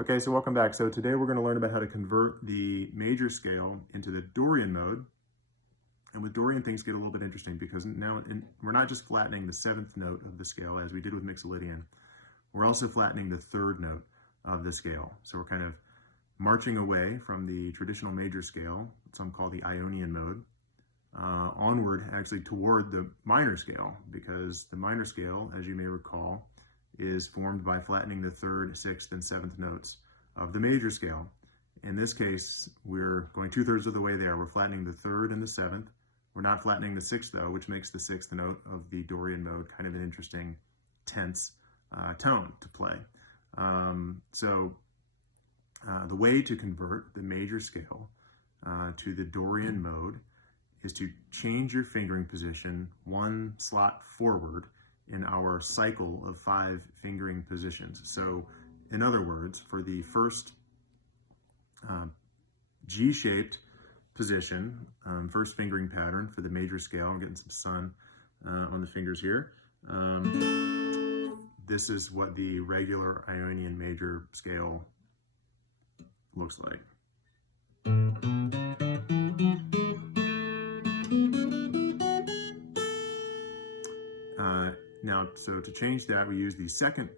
Okay, so welcome back. So today we're going to learn about how to convert the major scale into the Dorian mode. And with Dorian, things get a little bit interesting because now we're not just flattening the seventh note of the scale as we did with Mixolydian. We're also flattening the third note of the scale. So we're kind of marching away from the traditional major scale, some call the Ionian mode, onward actually toward the minor scale, because the minor scale, as you may recall, is formed by flattening the third, sixth, and seventh notes of the major scale. In this case, we're going 2/3 of the way there. We're flattening the third and the seventh. We're not flattening the sixth, though, which makes the sixth note of the Dorian mode kind of an interesting tense tone to play. The way to convert the major scale to the Dorian mode is to change your fingering position one slot forward in our cycle of 5 fingering positions. So in other words, for the first G-shaped position, first fingering pattern for the major scale, I'm getting some sun on the fingers here. This is what the regular Ionian major scale looks like. Now, so to change that, we use the second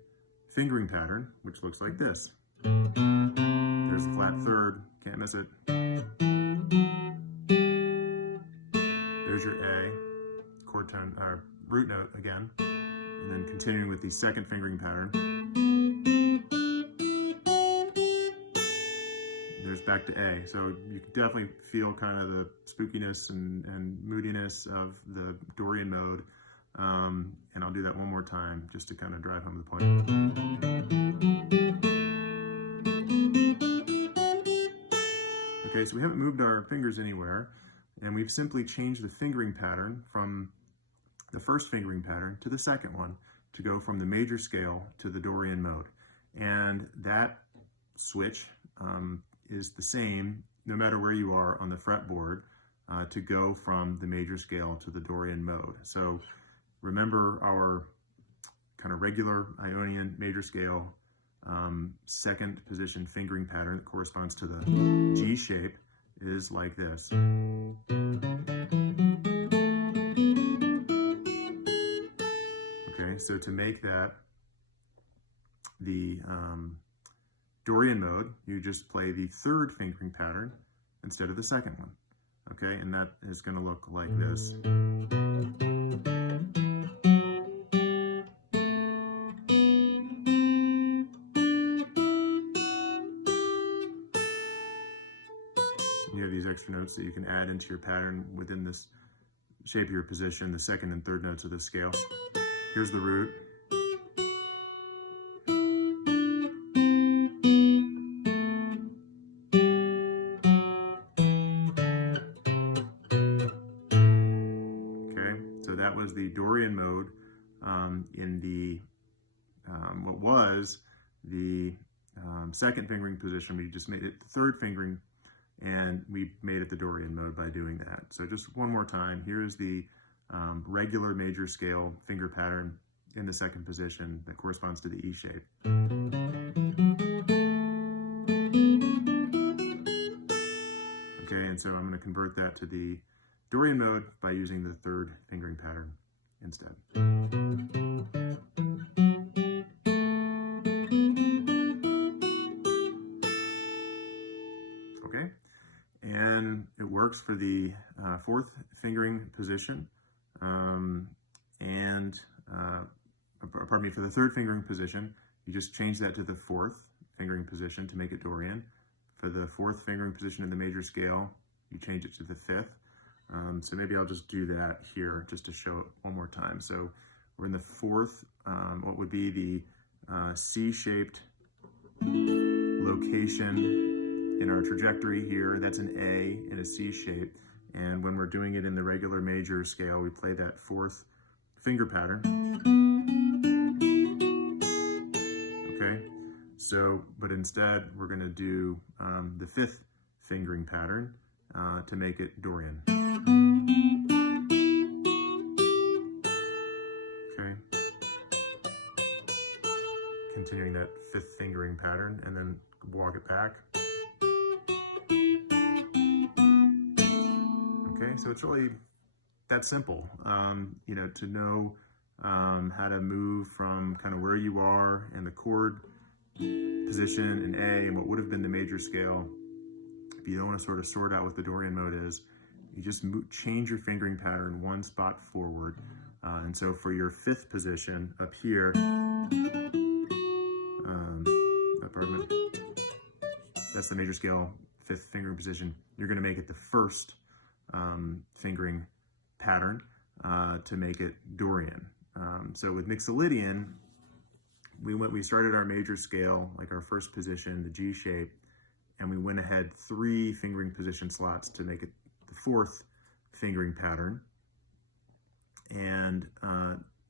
fingering pattern, which looks like this. There's the flat third, can't miss it. There's your A, chord tone, root note again, and then continuing with the second fingering pattern. There's back to A. So you can definitely feel kind of the spookiness and moodiness of the Dorian mode. And I'll do that one more time just to kind of drive home the point. Okay, so we haven't moved our fingers anywhere, and we've simply changed the fingering pattern from the first fingering pattern to the second one to go from the major scale to the Dorian mode. And that switch is the same no matter where you are on the fretboard to go from the major scale to the Dorian mode. So remember our kind of regular Ionian major scale second position fingering pattern that corresponds to the G shape is like this. Okay, so to make that the Dorian mode, you just play the third fingering pattern instead of the second one. Okay, and that is going to look like this. You have these extra notes that you can add into your pattern within this shape of your position, the second and third notes of the scale. Here's the root. Okay, so that was the Dorian mode in the what was the second fingering position. We just made it the third fingering, and we made it the Dorian mode by doing that. So just one more time, here's the regular major scale finger pattern in the second position that corresponds to the E shape. Okay, and so I'm going to convert that to the Dorian mode by using the third fingering pattern instead. Okay, and it works for the fourth fingering position, for the third fingering position, you just change that to the fourth fingering position to make it Dorian. For the fourth fingering position in the major scale, you change it to the fifth. So maybe I'll just do that here just to show it one more time. So we're in the fourth, what would be the C-shaped location in our trajectory here. That's an A in a C shape. And when we're doing it in the regular major scale, we play that fourth finger pattern. Okay, so, but instead we're going to do the fifth fingering pattern to make it Dorian. Okay, continuing that fifth fingering pattern, and then walk it back. Okay, so it's really that simple, you know, to know how to move from kind of where you are in the chord position in A and what would have been the major scale. If you don't want to sort of sort out what the Dorian mode is, you just change your fingering pattern one spot forward. And so for your fifth position up here, pardon me, that's the major scale, fifth fingering position. You're going to make it the first fingering pattern to make it Dorian. So with Mixolydian, we started our major scale, like our first position, the G shape, and we went ahead 3 fingering position slots to make it the fourth fingering pattern. And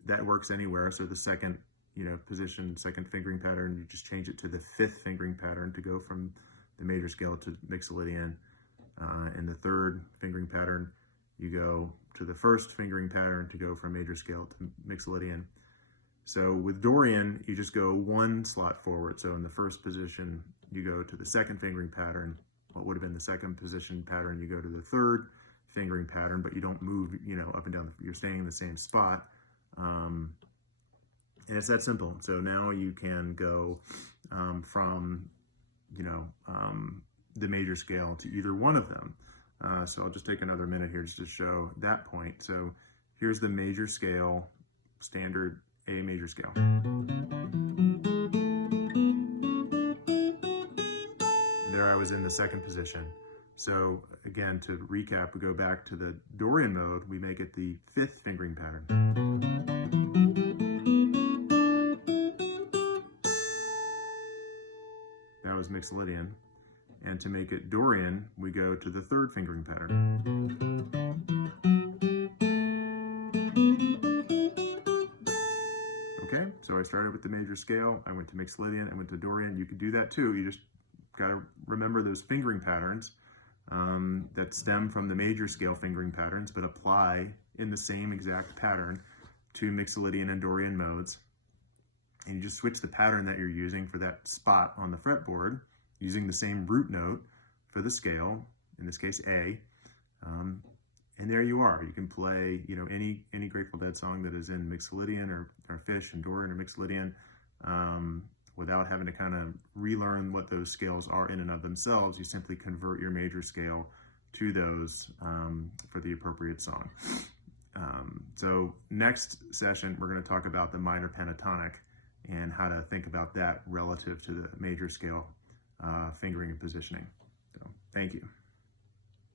that works anywhere. So the second, you know, position, second fingering pattern, you just change it to the fifth fingering pattern to go from the major scale to Mixolydian. And the third fingering pattern, you go to the first fingering pattern to go from major scale to Mixolydian. So with Dorian, you just go 1 slot forward. So in the first position, you go to the second fingering pattern. What would have been the second position pattern, you go to the third fingering pattern, but you don't move, you know, up and down. You're staying in the same spot. And it's that simple. So now you can go from, you know, the major scale to either one of them. So I'll just take another minute here just to show that point. So here's the major scale, standard A major scale. There I was in the second position. So again, to recap, we go back to the Dorian mode, we make it the fifth fingering pattern. That was Mixolydian. And to make it Dorian, we go to the third fingering pattern. Okay, so I started with the major scale, I went to Mixolydian, I went to Dorian. You could do that too. You just gotta remember those fingering patterns that stem from the major scale fingering patterns, but apply in the same exact pattern to Mixolydian and Dorian modes. And you just switch the pattern that you're using for that spot on the fretboard, using the same root note for the scale, in this case A, and there you are. You can play, you know, any Grateful Dead song that is in Mixolydian or Fish and Dorian or Mixolydian without having to kind of relearn what those scales are in and of themselves. You simply convert your major scale to those for the appropriate song. So next session, we're going to talk about the minor pentatonic and how to think about that relative to the major scale fingering and positioning. So, thank you.